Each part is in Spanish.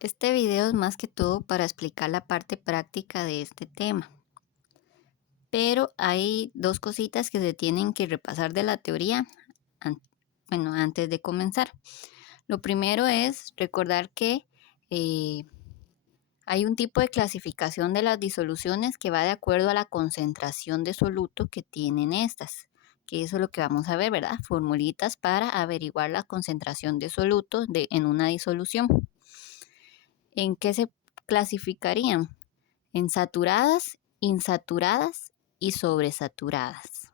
Este video es más que todo para explicar la parte práctica de este tema, pero hay dos cositas que se tienen que repasar de la teoría, an- antes de comenzar. Lo primero es recordar que eh, hay un tipo de clasificación de las disoluciones que va de acuerdo a la concentración de soluto que tienen estas, que eso es lo que vamos a ver, ¿verdad? Formulitas para averiguar la concentración de soluto en una disolución. ¿En qué se clasificarían? En saturadas, insaturadas y sobresaturadas.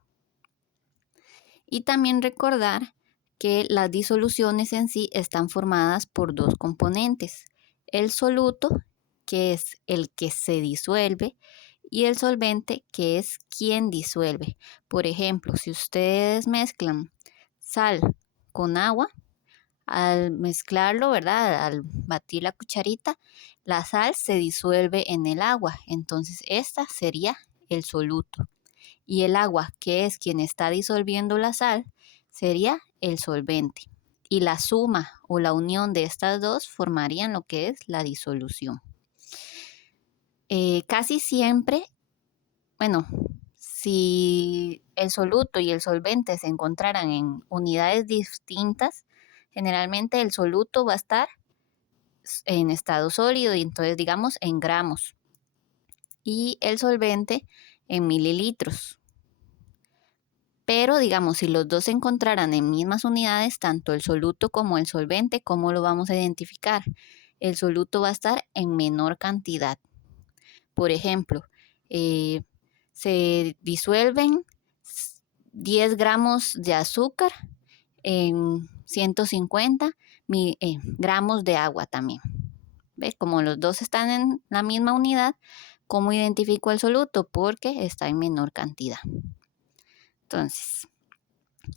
Y también recordar que las disoluciones en sí están formadas por dos componentes: el soluto, que es el que se disuelve, y el solvente, que es quien disuelve. Por ejemplo, si ustedes mezclan sal con agua, al mezclarlo, ¿verdad? Al batir la cucharita, la sal se disuelve en el agua. Entonces, esta sería el soluto. Y el agua, que es quien está disolviendo la sal, sería el solvente. Y la suma o la unión de estas dos formarían lo que es la disolución. Casi siempre, bueno, si el soluto y el solvente se encontraran en unidades distintas, generalmente el soluto va a estar en estado sólido y entonces digamos en gramos y el solvente en mililitros. Pero digamos, si los dos se encontraran en mismas unidades, tanto el soluto como el solvente, ¿cómo lo vamos a identificar? El soluto va a estar en menor cantidad. Por ejemplo, se disuelven 10 gramos de azúcar en 150 gramos de agua también. ¿Ves? Como los dos están en la misma unidad, ¿cómo identifico el soluto? Porque está en menor cantidad. Entonces,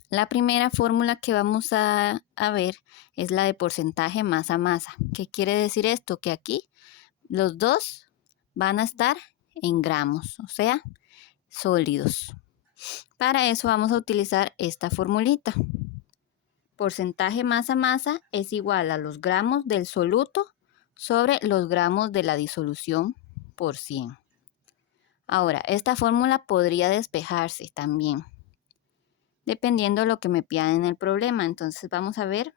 la primera fórmula que vamos a ver es la de porcentaje masa-masa. ¿Qué quiere decir esto? Que aquí los dos van a estar en gramos, o sea, sólidos. Para eso vamos a utilizar esta formulita. Porcentaje masa-masa es igual a los gramos del soluto sobre los gramos de la disolución por 100. Ahora, esta fórmula podría despejarse también, dependiendo de lo que me pidan en el problema. Entonces vamos a ver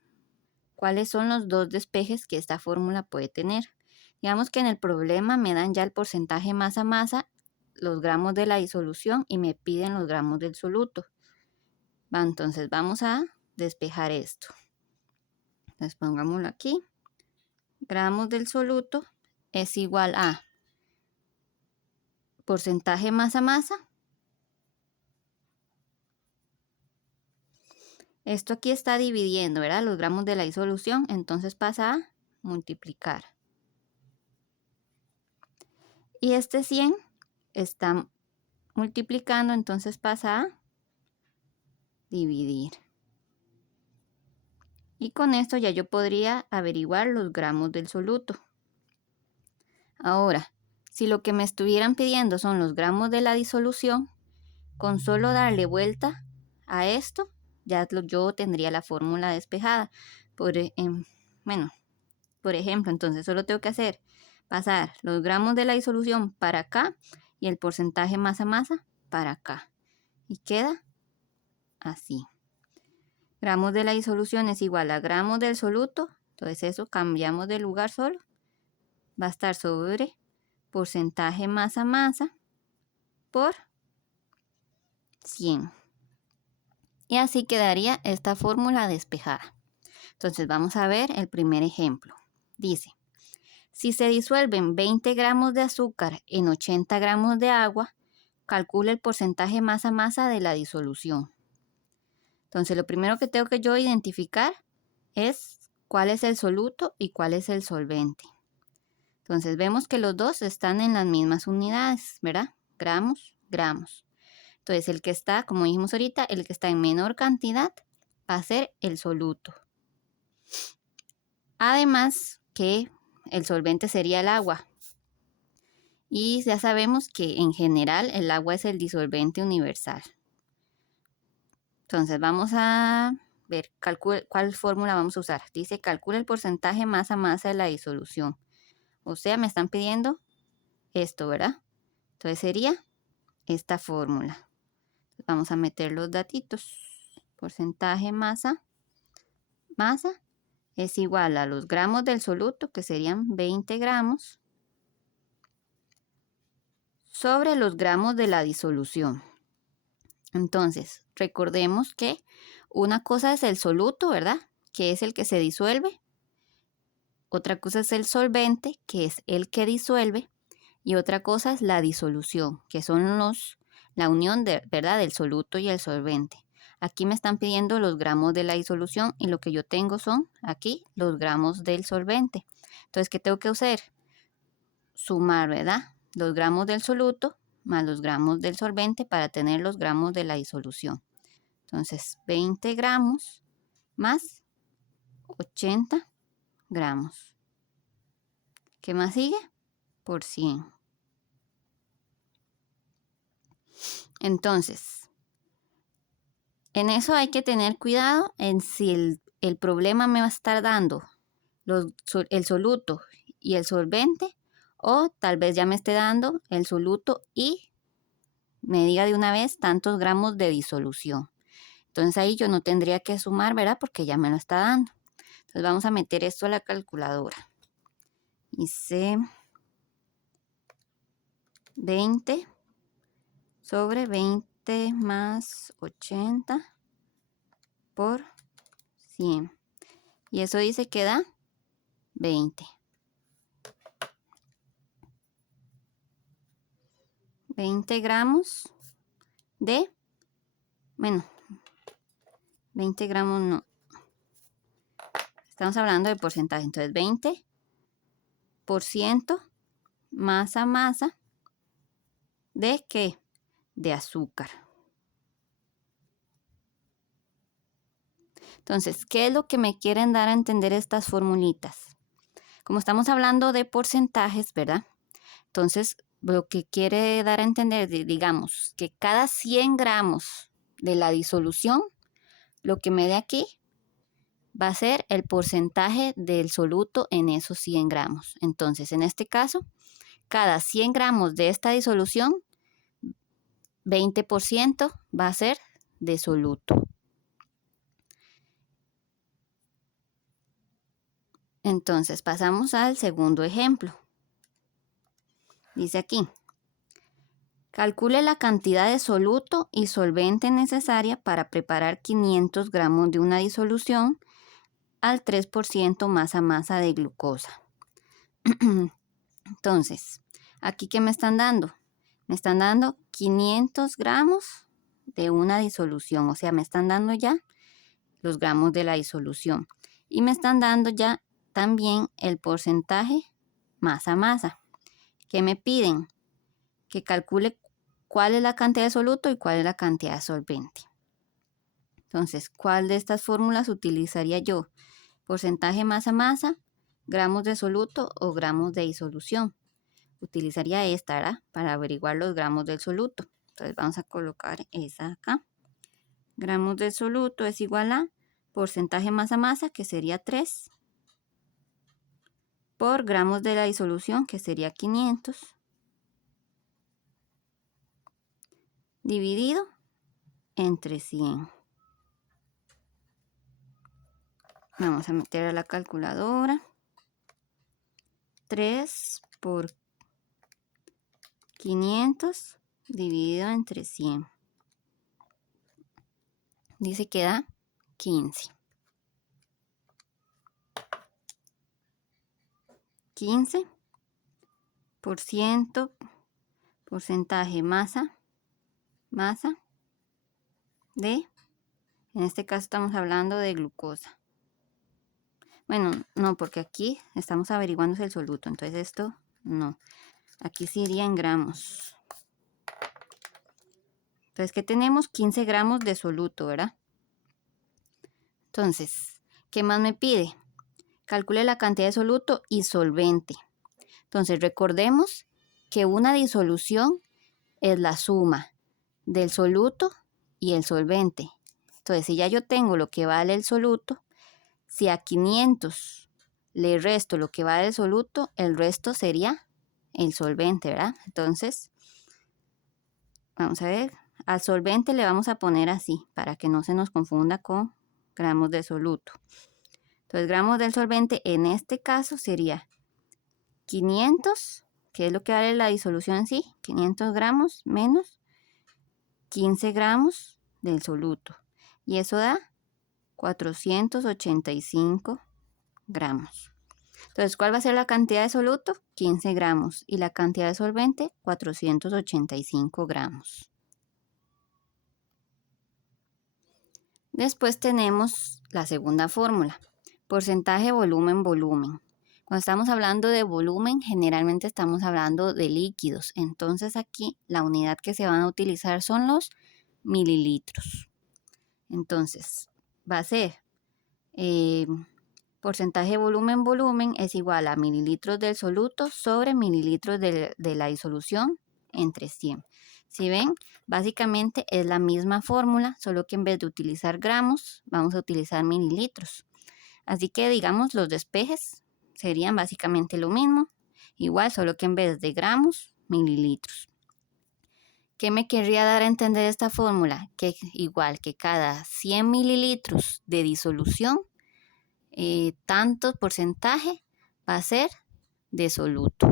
cuáles son los dos despejes que esta fórmula puede tener. Digamos que en el problema me dan ya el porcentaje masa-masa, los gramos de la disolución y me piden los gramos del soluto. Entonces vamos a despejar esto. Entonces pongámoslo aquí. Gramos del soluto es igual a porcentaje masa-masa. Esto aquí está dividiendo, ¿verdad? Los gramos de la disolución, entonces pasa a multiplicar. Y este 100 está multiplicando, entonces pasa a dividir. Y con esto ya yo podría averiguar los gramos del soluto. Ahora, si lo que me estuvieran pidiendo son los gramos de la disolución, con solo darle vuelta a esto, ya yo tendría la fórmula despejada. Por ejemplo, entonces solo tengo que hacer pasar los gramos de la disolución para acá y el porcentaje masa-masa para acá. Y queda así. Gramos de la disolución es igual a gramos del soluto. Entonces eso cambiamos de lugar solo. Va a estar sobre porcentaje masa-masa por 100. Y así quedaría esta fórmula despejada. Entonces vamos a ver el primer ejemplo. Dice, si se disuelven 20 gramos de azúcar en 80 gramos de agua, calcula el porcentaje masa-masa de la disolución. Entonces lo primero que tengo que yo identificar es cuál es el soluto y cuál es el solvente. Entonces vemos que los dos están en las mismas unidades, ¿verdad? Gramos, gramos. Entonces el que está, como dijimos ahorita, el que está en menor cantidad va a ser el soluto. Además que el solvente sería el agua. Y ya sabemos que en general el agua es el disolvente universal. Entonces vamos a ver cuál fórmula vamos a usar. Dice, calcula el porcentaje masa-masa de la disolución. O sea, me están pidiendo esto, ¿verdad? Entonces sería esta fórmula. Vamos a meter los datitos. Porcentaje masa es igual a los gramos del soluto, que serían 20 gramos, sobre los gramos de la disolución. Entonces, recordemos que una cosa es el soluto, ¿verdad? Que es el que se disuelve. Otra cosa es el solvente, que es el que disuelve. Y otra cosa es la disolución, que son la unión ¿verdad? Del soluto y el solvente. Aquí me están pidiendo los gramos de la disolución y lo que yo tengo son aquí los gramos del solvente. Entonces, ¿qué tengo que hacer? Sumar, ¿verdad? Los gramos del soluto más los gramos del solvente para tener los gramos de la disolución. Entonces, 20 gramos más 80 gramos. ¿Qué más sigue? Por 100. Entonces, en eso hay que tener cuidado en si el problema me va a estar dando el soluto y el solvente, o tal vez ya me esté dando el soluto y me diga de una vez tantos gramos de disolución. Entonces ahí yo no tendría que sumar, ¿verdad? Porque ya me lo está dando. Entonces vamos a meter esto a la calculadora. Hice 20 sobre 20 más 80 por 100. Y eso dice que da 20. 20 gramos de, bueno, 20 gramos no. Estamos hablando de porcentaje. Entonces 20% masa ¿de qué? De azúcar. Entonces, ¿qué es lo que me quieren dar a entender estas formulitas? Como estamos hablando de porcentajes, ¿verdad? Entonces, lo que quiere dar a entender, digamos, que cada 100 gramos de la disolución, lo que me dé aquí va a ser el porcentaje del soluto en esos 100 gramos. Entonces, en este caso, cada 100 gramos de esta disolución, 20% va a ser de soluto. Entonces, pasamos al segundo ejemplo. Dice aquí, calcule la cantidad de soluto y solvente necesaria para preparar 500 gramos de una disolución al 3% masa de glucosa. Entonces, ¿aquí qué me están dando? Me están dando 500 gramos de una disolución, o sea, me están dando ya los gramos de la disolución. Y me están dando ya también el porcentaje masa. ¿Qué me piden? Que calcule cuál es la cantidad de soluto y cuál es la cantidad de solvente. Entonces, ¿cuál de estas fórmulas utilizaría yo? Porcentaje masa, gramos de soluto o gramos de disolución. Utilizaría esta, ¿verdad? Para averiguar los gramos del soluto. Entonces vamos a colocar esa acá. Gramos de soluto es igual a porcentaje masa, que sería 3, por gramos de la disolución, que sería 500, dividido entre 100. Vamos a meter a la calculadora. 3 por 500 dividido entre 100. Dice que da 15. 15% porcentaje masa de, en este caso estamos hablando de glucosa. Bueno, no, porque aquí estamos averiguando el soluto, entonces esto no. Aquí sí iría en gramos. Entonces, ¿qué tenemos? 15 gramos de soluto, ¿verdad? Entonces, ¿qué más me pide? Calcule la cantidad de soluto y solvente. Entonces, recordemos que una disolución es la suma del soluto y el solvente. Entonces, si ya yo tengo lo que vale el soluto, si a 500 le resto lo que va del soluto, el resto sería el solvente, ¿verdad? Entonces, vamos a ver, al solvente le vamos a poner así, para que no se nos confunda con gramos de soluto. Entonces, gramos del solvente en este caso sería 500, que es lo que vale la disolución en sí, 500 gramos menos 15 gramos del soluto. Y eso da 485 gramos. Entonces, ¿cuál va a ser la cantidad de soluto? 15 gramos. Y la cantidad de solvente, 485 gramos. Después tenemos la segunda fórmula. Porcentaje volumen, volumen. Cuando estamos hablando de volumen, generalmente estamos hablando de líquidos. Entonces aquí la unidad que se van a utilizar son los mililitros. Entonces, va a ser porcentaje volumen, volumen es igual a mililitros del soluto sobre mililitros de la disolución entre 100. Si ven, básicamente es la misma fórmula, solo que en vez de utilizar gramos, vamos a utilizar mililitros. Así que digamos los despejes serían básicamente lo mismo, igual, solo que en vez de gramos, mililitros. ¿Qué me querría dar a entender esta fórmula? Que igual que cada 100 mililitros de disolución, tanto porcentaje va a ser de soluto.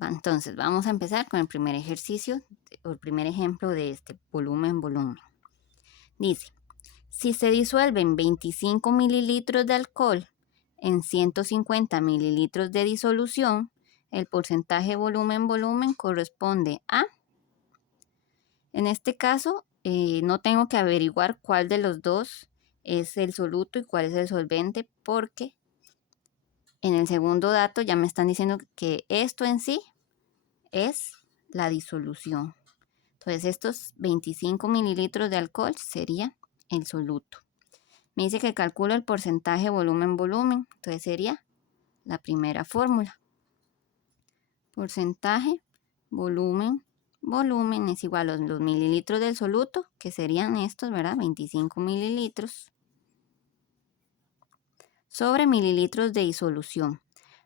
Entonces vamos a empezar con el primer ejercicio, o el primer ejemplo de este volumen, volumen. Dice, si se disuelven 25 mililitros de alcohol en 150 mililitros de disolución, el porcentaje volumen, volumen corresponde a... En este caso, no tengo que averiguar cuál de los dos es el soluto y cuál es el solvente, porque en el segundo dato ya me están diciendo que esto en sí es la disolución. Entonces estos 25 mililitros de alcohol sería el soluto. Me dice que calculo el porcentaje volumen, volumen. Entonces sería la primera fórmula. Porcentaje volumen, volumen es igual a los mililitros del soluto, que serían estos, ¿verdad? 25 mililitros sobre mililitros de disolución.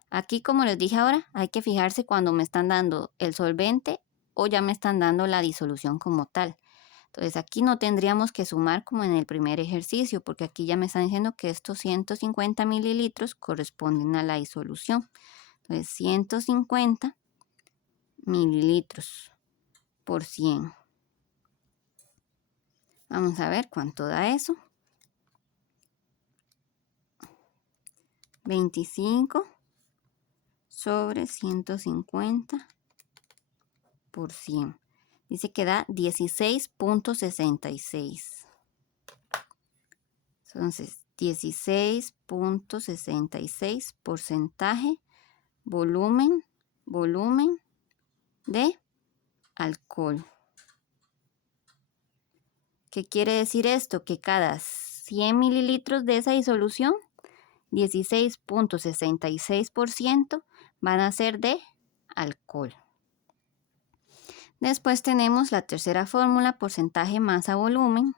Aquí, como les dije ahora, hay que fijarse cuando me están dando el solvente o ya me están dando la disolución como tal. Entonces aquí no tendríamos que sumar como en el primer ejercicio, porque aquí ya me están diciendo que estos 150 mililitros corresponden a la disolución. Entonces 150 mililitros por 100. Vamos a ver cuánto da eso. 25 sobre 150 por 100. Dice que da 16.66. Entonces, 16.66 porcentaje volumen, volumen de alcohol. ¿Qué quiere decir esto? Que cada 100 mililitros de esa disolución, 16.66% van a ser de alcohol. Después tenemos la tercera fórmula, porcentaje masa volumen.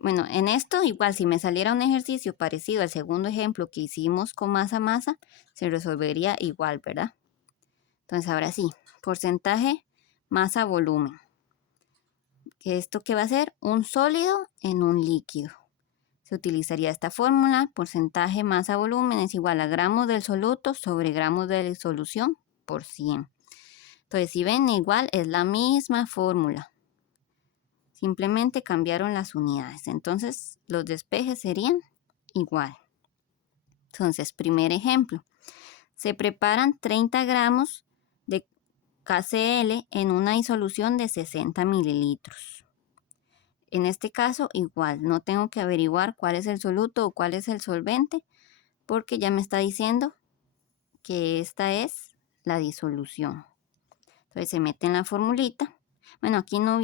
Bueno, en esto igual si me saliera un ejercicio parecido al segundo ejemplo que hicimos con masa masa, se resolvería igual, ¿verdad? Entonces ahora sí, porcentaje masa volumen. ¿Esto qué va a ser? Un sólido en un líquido. Se utilizaría esta fórmula, porcentaje masa volumen es igual a gramos del soluto sobre gramos de disolución por 100. Entonces, si ven, igual es la misma fórmula. Simplemente cambiaron las unidades. Entonces, los despejes serían igual. Entonces, primer ejemplo. Se preparan 30 gramos de KCl en una disolución de 60 mililitros. En este caso, igual, no tengo que averiguar cuál es el soluto o cuál es el solvente, porque ya me está diciendo que esta es la disolución. Entonces se mete en la formulita. Bueno, aquí no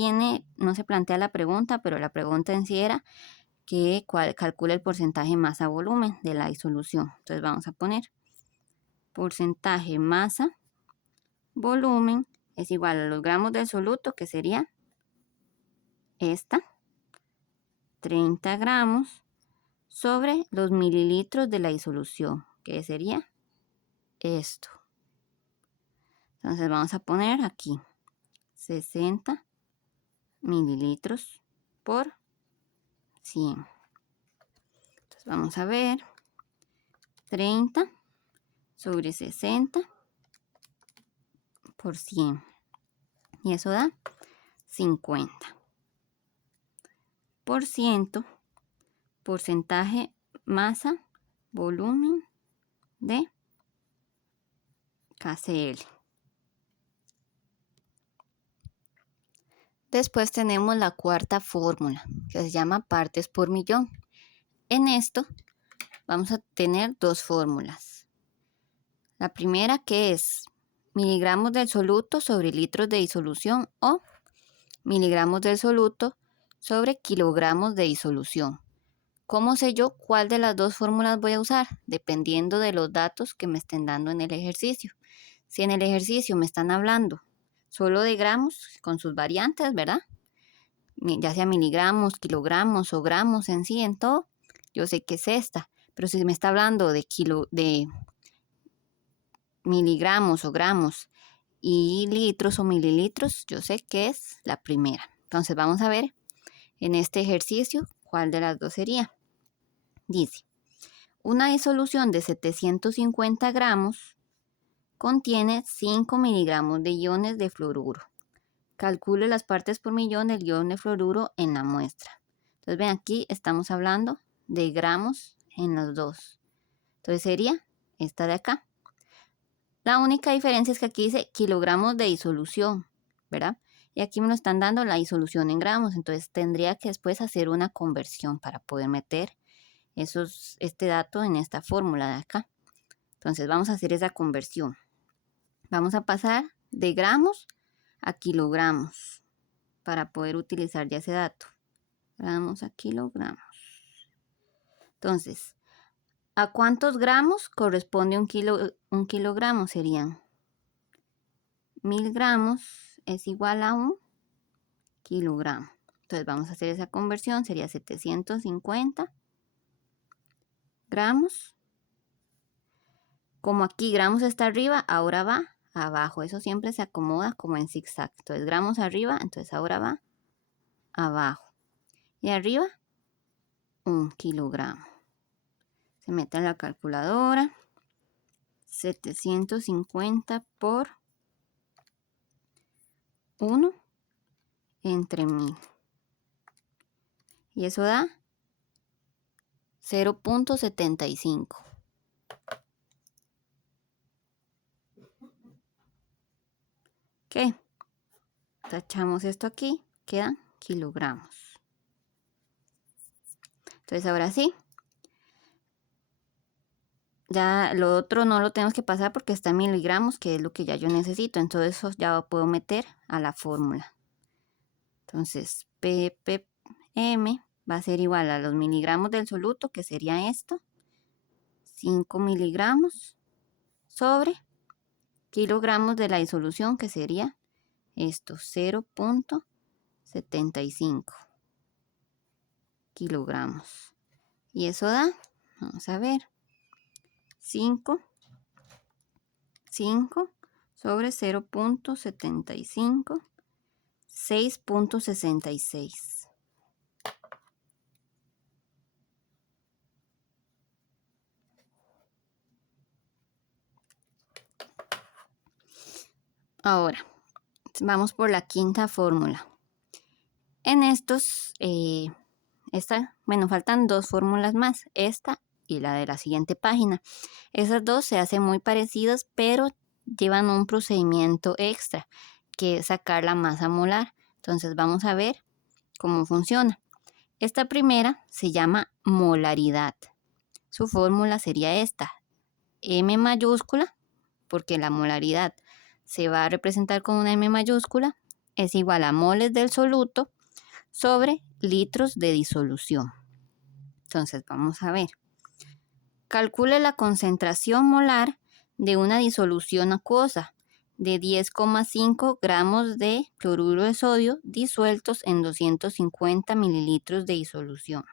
se plantea la pregunta, pero la pregunta en sí era que calcula el porcentaje masa volumen de la disolución. Entonces vamos a poner porcentaje masa volumen es igual a los gramos del soluto, que sería esta, 30 gramos sobre los mililitros de la disolución, que sería esto. Entonces vamos a poner aquí 60 mililitros por 100. Entonces vamos a ver, 30 sobre 60 por 100. Y eso da 50. Por ciento, porcentaje, masa, volumen de KCl. Después tenemos la cuarta fórmula, que se llama partes por millón. En esto vamos a tener dos fórmulas. La primera, que es miligramos del soluto sobre litros de disolución, o miligramos del soluto sobre kilogramos de disolución. ¿Cómo sé yo cuál de las dos fórmulas voy a usar? Dependiendo de los datos que me estén dando en el ejercicio. Si en el ejercicio me están hablando solo de gramos con sus variantes, ¿verdad? Ya sea miligramos, kilogramos o gramos en sí, en todo, yo sé que es esta. Pero si me está hablando de miligramos o gramos y litros o mililitros, yo sé que es la primera. Entonces vamos a ver en este ejercicio cuál de las dos sería. Dice, una disolución de 750 gramos contiene 5 miligramos de iones de fluoruro. Calcule las partes por millón del ion de fluoruro en la muestra. Entonces ven, aquí estamos hablando de gramos en los dos. Entonces sería esta de acá. La única diferencia es que aquí dice kilogramos de disolución, ¿verdad? Y aquí me lo están dando la disolución en gramos. Entonces tendría que después hacer una conversión para poder meter este dato en esta fórmula de acá. Entonces vamos a hacer esa conversión. Vamos a pasar de gramos a kilogramos para poder utilizar ya ese dato. Gramos a kilogramos. Entonces, ¿a cuántos gramos corresponde un kilogramo? Serían 1000 gramos es igual a un kilogramo. Entonces vamos a hacer esa conversión. Sería 750 gramos. Como aquí gramos está arriba, ahora va abajo. Eso siempre se acomoda como en zigzag. Entonces gramos arriba, entonces ahora va abajo. Y arriba, 1 kilogramo. Se mete en la calculadora. 750 por 1 entre 1000. Y eso da 0.75. ¿Qué? Tachamos esto aquí, quedan kilogramos. Entonces ahora sí, ya lo otro no lo tenemos que pasar porque está en miligramos, que es lo que ya yo necesito. Entonces eso ya lo puedo meter a la fórmula. Entonces ppm va a ser igual a los miligramos del soluto, que sería esto, 5 miligramos sobre kilogramos de la disolución, que sería esto, 0.75 kilogramos. Y eso da, vamos a ver, 5 sobre 0.75, 6.66. Ahora, vamos por la quinta fórmula. En estos, faltan dos fórmulas más, esta y la de la siguiente página. Esas dos se hacen muy parecidas, pero llevan un procedimiento extra, que es sacar la masa molar. Entonces vamos a ver cómo funciona. Esta primera se llama molaridad. Su fórmula sería esta, M mayúscula, porque la molaridad se va a representar con una M mayúscula, es igual a moles del soluto sobre litros de disolución. Entonces vamos a ver. Calcule la concentración molar de una disolución acuosa de 10,5 gramos de cloruro de sodio disueltos en 250 mililitros de disolución.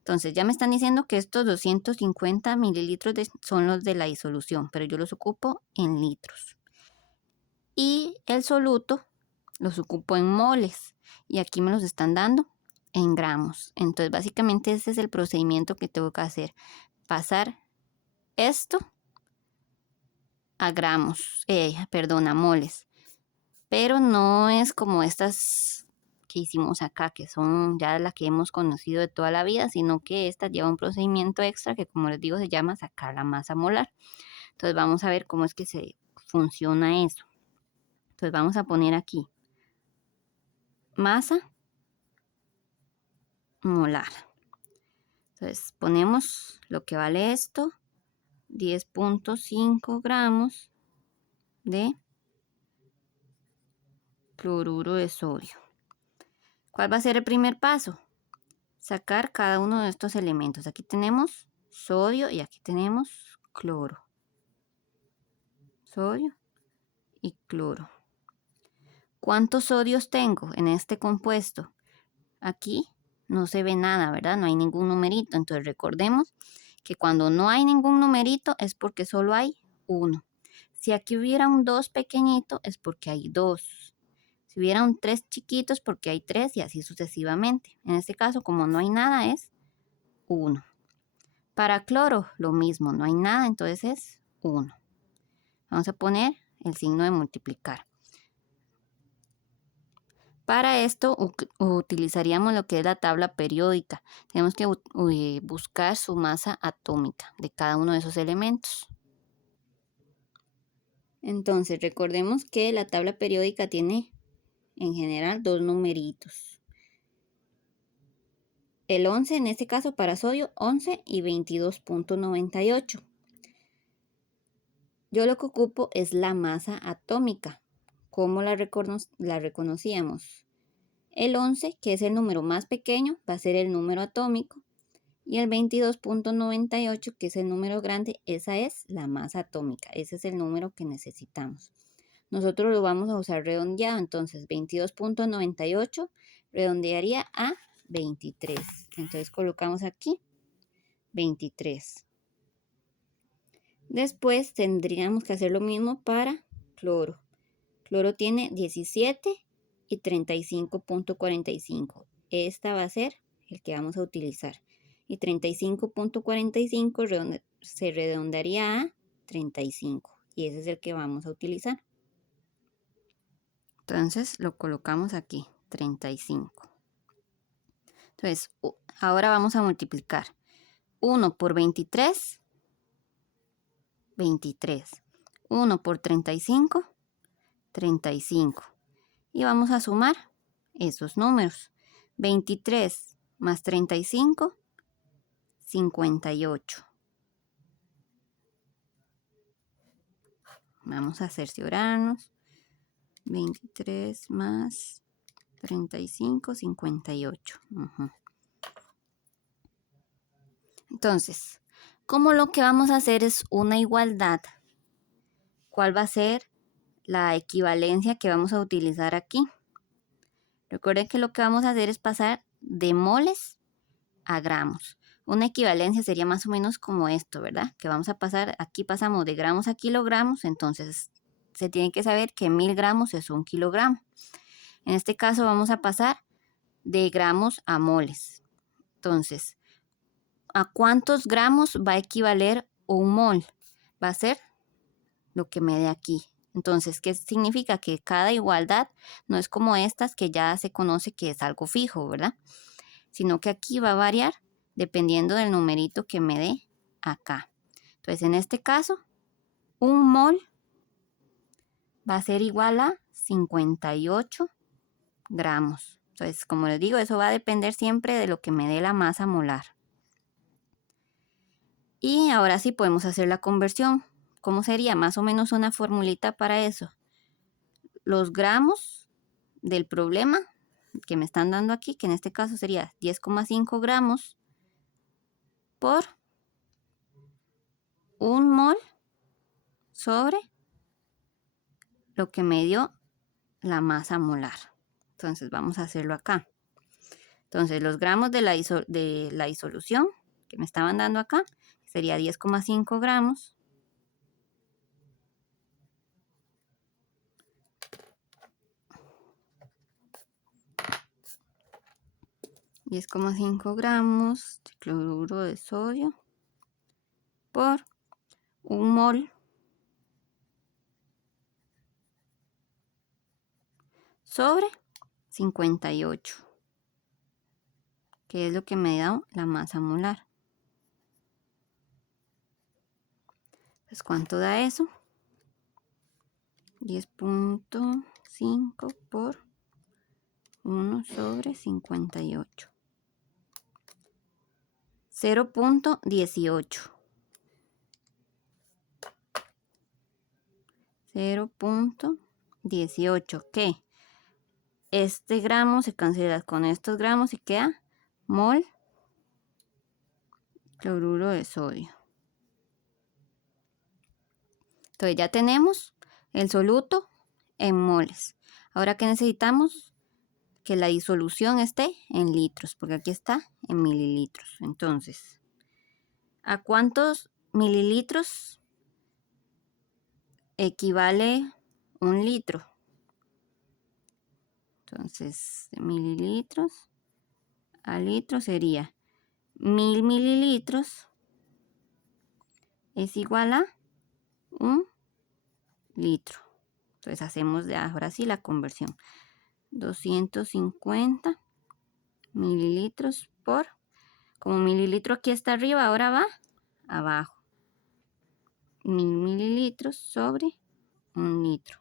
Entonces ya me están diciendo que estos 250 mililitros son los de la disolución, pero yo los ocupo en litros. Y el soluto los ocupo en moles y aquí me los están dando en gramos. Entonces básicamente ese es el procedimiento que tengo que hacer. Pasar esto a gramos, a moles. Pero no es como estas que hicimos acá, que son ya las que hemos conocido de toda la vida, sino que esta lleva un procedimiento extra que, como les digo, se llama sacar la masa molar. Entonces vamos a ver cómo es que se funciona eso. Entonces vamos a poner aquí masa molar. Entonces ponemos lo que vale esto, 10.5 gramos de cloruro de sodio. ¿Cuál va a ser el primer paso? Sacar cada uno de estos elementos. Aquí tenemos sodio y aquí tenemos cloro. Sodio y cloro. ¿Cuántos sodios tengo en este compuesto? Aquí no se ve nada, ¿verdad? No hay ningún numerito. Entonces recordemos que cuando no hay ningún numerito es porque solo hay uno. Si aquí hubiera un 2 pequeñito es porque hay 2. Si hubiera un 3 chiquito es porque hay 3 y así sucesivamente. En este caso, como no hay nada, es 1. Para cloro, lo mismo, no hay nada, entonces es 1. Vamos a poner el signo de multiplicar. Para esto utilizaríamos lo que es la tabla periódica. Tenemos que buscar su masa atómica de cada uno de esos elementos. Entonces, recordemos que la tabla periódica tiene en general 2 numeritos. El 11, en este caso para sodio, 11 y 22.98. Yo lo que ocupo es la masa atómica. ¿Cómo la reconocíamos? El 11, que es el número más pequeño, va a ser el número atómico. Y el 22.98, que es el número grande, esa es la masa atómica. Ese es el número que necesitamos. Nosotros lo vamos a usar redondeado, entonces 22.98 redondearía a 23. Entonces colocamos aquí 23. Después tendríamos que hacer lo mismo para cloro. Cloro tiene 17 y 35.45. Esta va a ser el que vamos a utilizar. Y 35.45 se redondearía a 35. Y ese es el que vamos a utilizar. Entonces lo colocamos aquí, 35. Entonces, ahora vamos a multiplicar. 1 por 23, 23. 1 por 35, 35. Y vamos a sumar esos números. 23 más 35, 58. Vamos a cerciorarnos. 23 más 35, 58. Entonces, como lo que vamos a hacer es una igualdad, ¿cuál va a ser la equivalencia que vamos a utilizar aquí? Recuerden que lo que vamos a hacer es pasar de moles a gramos. Una equivalencia sería más o menos como esto, ¿verdad? Que vamos a pasar, aquí pasamos de gramos a kilogramos, entonces se tiene que saber que 1000 gramos es 1 kilogramo. En este caso vamos a pasar de gramos a moles. Entonces, ¿a cuántos gramos va a equivaler un mol? Va a ser lo que me dé aquí. Entonces, ¿qué significa? Que cada igualdad no es como estas que ya se conoce que es algo fijo, ¿verdad? Sino que aquí va a variar dependiendo del numerito que me dé acá. Entonces, en este caso, un mol va a ser igual a 58 gramos. Entonces, como les digo, eso va a depender siempre de lo que me dé la masa molar. Y ahora sí podemos hacer la conversión. ¿Cómo sería? Más o menos una formulita para eso. Los gramos del problema que me están dando aquí, que en este caso sería 10,5 gramos por 1 mol sobre lo que me dio la masa molar. Entonces vamos a hacerlo acá. Entonces, los gramos de la disolución que me estaban dando acá sería 10,5 gramos. 10,5 gramos de cloruro de sodio por 1 mol sobre 58, que es lo que me da la masa molar. Pues, ¿cuánto da eso? 10,5 por 1 sobre 58. 0,18. 0,18. ¿Qué? Este gramo se cancela con estos gramos y queda mol cloruro de sodio. Entonces ya tenemos el soluto en moles. Ahora, ¿qué necesitamos? Que la disolución esté en litros, porque aquí está en mililitros. Entonces, ¿a cuántos mililitros equivale 1 litro? Entonces, de mililitros a litro sería 1000 mililitros es igual a 1 litro. Entonces hacemos ahora sí la conversión. 250 mililitros por, como mililitro aquí está arriba, ahora va abajo. 1000 mililitros sobre 1 litro.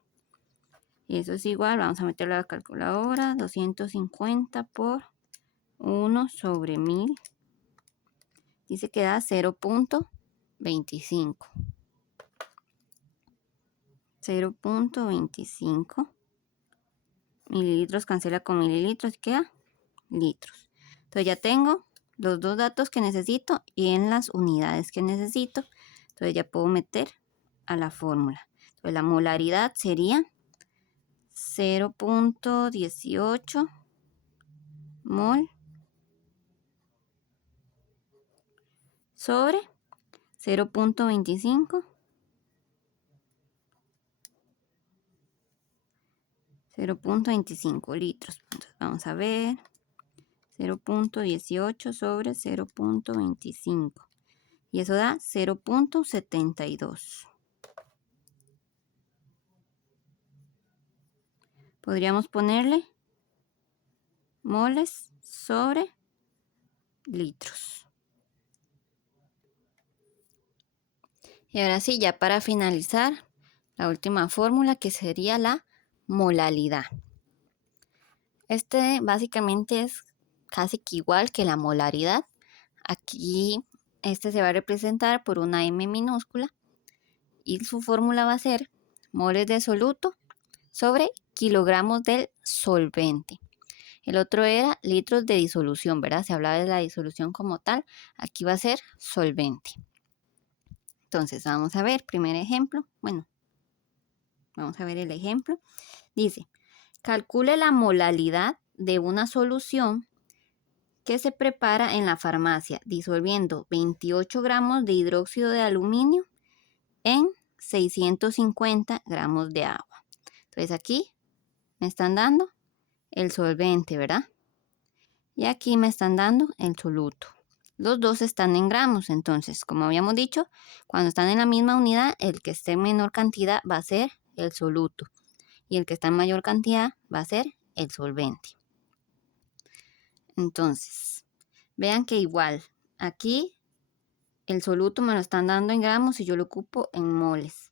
Y eso es igual, vamos a meterlo a la calculadora, 250 por 1 sobre 1000. Dice que da 0,25. 0,25 mililitros cancela con mililitros y queda litros. Entonces ya tengo los dos datos que necesito y en las unidades que necesito. Entonces ya puedo meter a la fórmula. Entonces la molaridad sería 0,18 mol sobre 0,25. 0,25 litros. Entonces vamos a ver. 0,18 sobre 0,25. Y eso da 0,72. Podríamos ponerle moles sobre litros. Y ahora sí, ya para finalizar, la última fórmula que sería la molalidad. Este básicamente es casi que igual que la molaridad. Aquí este se va a representar por una M minúscula y su fórmula va a ser moles de soluto sobre kilogramos del solvente. El otro era litros de disolución, ¿verdad? Se hablaba de la disolución como tal. Aquí va a ser solvente. Entonces, vamos a ver, primer ejemplo. Bueno, vamos a ver el ejemplo. Dice, calcule la molalidad de una solución que se prepara en la farmacia disolviendo 28 gramos de hidróxido de aluminio en 650 gramos de agua. Entonces aquí me están dando el solvente, ¿verdad? Y aquí me están dando el soluto. Los dos están en gramos, entonces, como habíamos dicho, cuando están en la misma unidad, el que esté en menor cantidad va a ser el soluto y el que está en mayor cantidad va a ser el solvente. Entonces, vean que igual, aquí el soluto me lo están dando en gramos y yo lo ocupo en moles.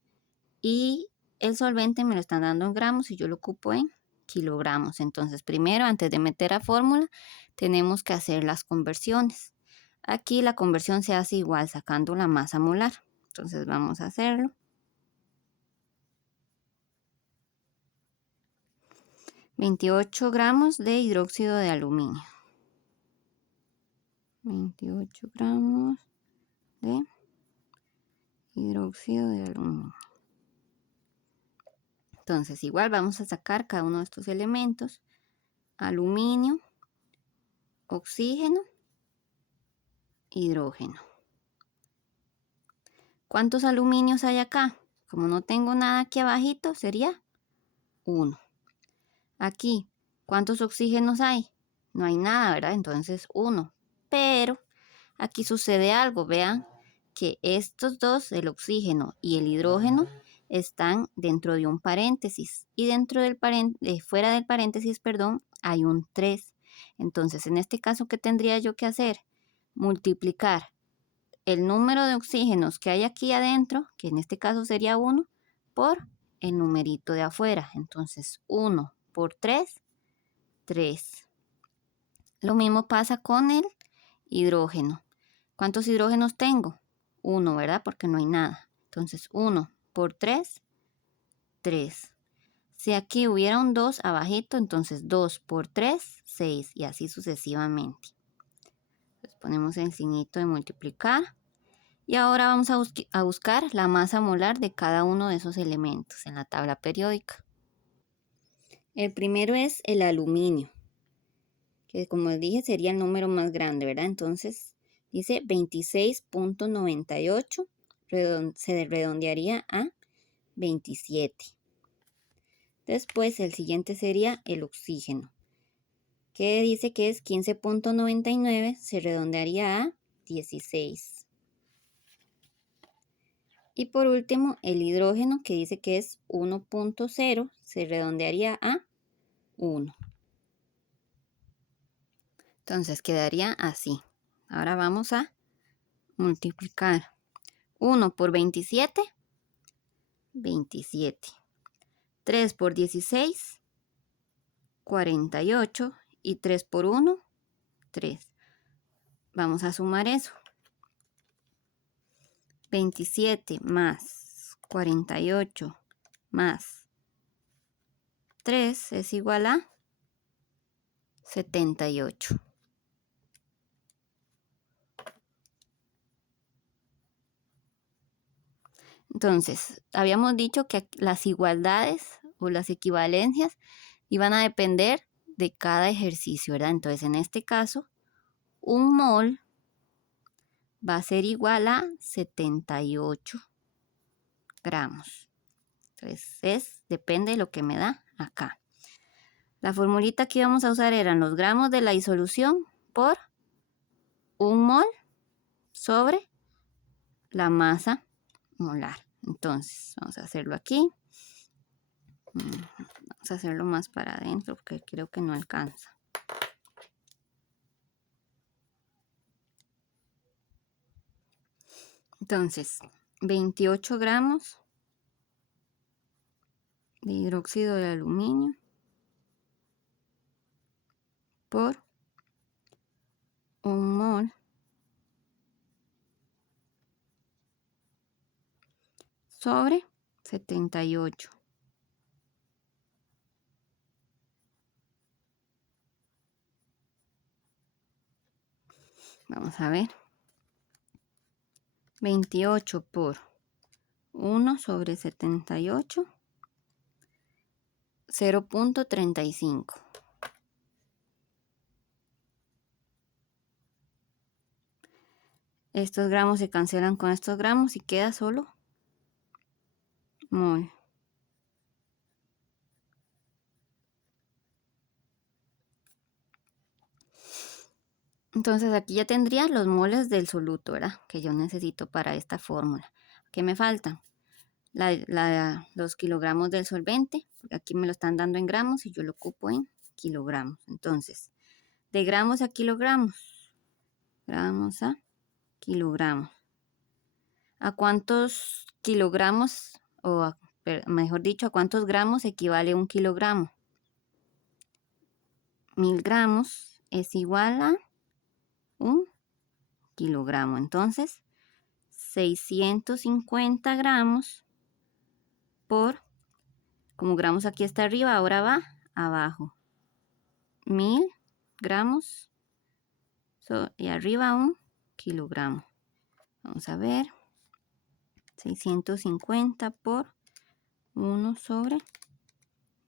Y el solvente me lo están dando en gramos y yo lo ocupo en kilogramos. Entonces, primero, antes de meter a fórmula, tenemos que hacer las conversiones. Aquí la conversión se hace igual, sacando la masa molar. Entonces, vamos a hacerlo. 28 gramos de hidróxido de aluminio. 28 gramos de hidróxido de aluminio. Entonces, igual vamos a sacar cada uno de estos elementos. Aluminio oxígeno, hidrógeno. ¿Cuántos aluminios hay acá? Como no tengo nada aquí abajito, sería 1. Aquí, ¿cuántos oxígenos hay? No hay nada, ¿verdad? Entonces 1. Pero aquí sucede algo, vean que estos dos, el oxígeno y el hidrógeno, están dentro de un paréntesis y dentro del fuera del paréntesis, perdón, hay un 3. Entonces, en este caso, ¿qué tendría yo que hacer? Multiplicar el número de oxígenos que hay aquí adentro, que en este caso sería 1, por el numerito de afuera. Entonces, 1 por 3, 3. Lo mismo pasa con el hidrógeno. ¿Cuántos hidrógenos tengo? 1, ¿verdad? Porque no hay nada. Entonces, 1 por 3, 3. Si aquí hubiera un 2 abajito, entonces 2 por 3, 6. Y así sucesivamente. Entonces, ponemos el signito de multiplicar. Y ahora vamos a buscar la masa molar de cada uno de esos elementos en la tabla periódica. El primero es el aluminio, que como les dije sería el número más grande, ¿verdad? Entonces dice 26.98, se redondearía a 27. Después el siguiente sería el oxígeno, que dice que es 15.99, se redondearía a 16. Y por último, el hidrógeno, que dice que es 1.0, se redondearía a 1. Entonces quedaría así. Ahora vamos a multiplicar 1 por 27, 27. 3 por 16, 48. Y 3 por 1, 3. Vamos a sumar eso. 27 más 48 más 3 es igual a 78. Entonces, habíamos dicho que las igualdades o las equivalencias iban a depender de cada ejercicio, ¿verdad? Entonces, en este caso, un mol va a ser igual a 78 gramos. Entonces, depende de lo que me da acá. La formulita que íbamos a usar eran los gramos de la disolución por un mol sobre la masa molar. Entonces, vamos a hacerlo aquí. Vamos a hacerlo más para adentro porque creo que no alcanza. Entonces, 28 gramos de hidróxido de aluminio por un mol sobre 78. Vamos a ver. 28 por 1 sobre 78, 0.35. Estos gramos se cancelan con estos gramos y queda solo mol. Entonces aquí ya tendría los moles del soluto, ¿verdad? Que yo necesito para esta fórmula. ¿Qué me falta? Los kilogramos del solvente, porque aquí me lo están dando en gramos y yo lo ocupo en kilogramos. Entonces, de gramos a kilogramos, gramos a kilogramos. ¿A cuántos kilogramos, mejor dicho, a cuántos gramos equivale un kilogramo? 1000 gramos es igual a un kilogramo. Entonces, 650 gramos por, como gramos aquí está arriba, ahora va abajo. 1000 gramos y arriba un kilogramo. Vamos a ver. 650 por 1 sobre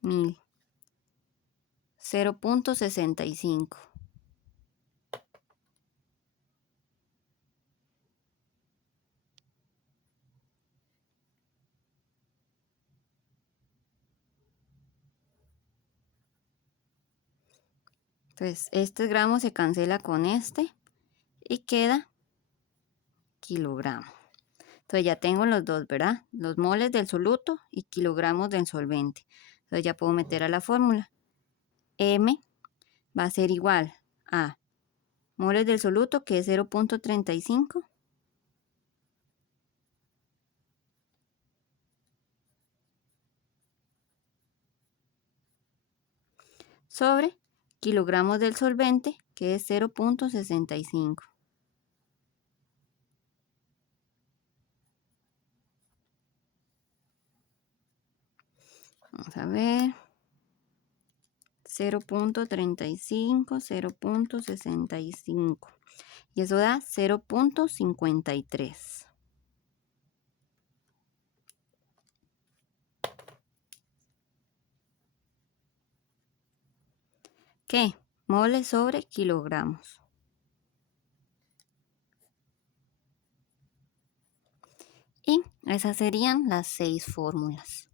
1000. 0.65. Entonces, este gramo se cancela con este y queda kilogramo. Entonces ya tengo los dos, ¿verdad? Los moles del soluto y kilogramos del solvente. Entonces ya puedo meter a la fórmula. M va a ser igual a moles del soluto, que es 0.35, sobre kilogramos del solvente, que es 0.65. Vamos a ver. 0.35, 0.65. Y eso da 0.53. ¿Qué? Moles sobre kilogramos. Y esas serían las 6 fórmulas.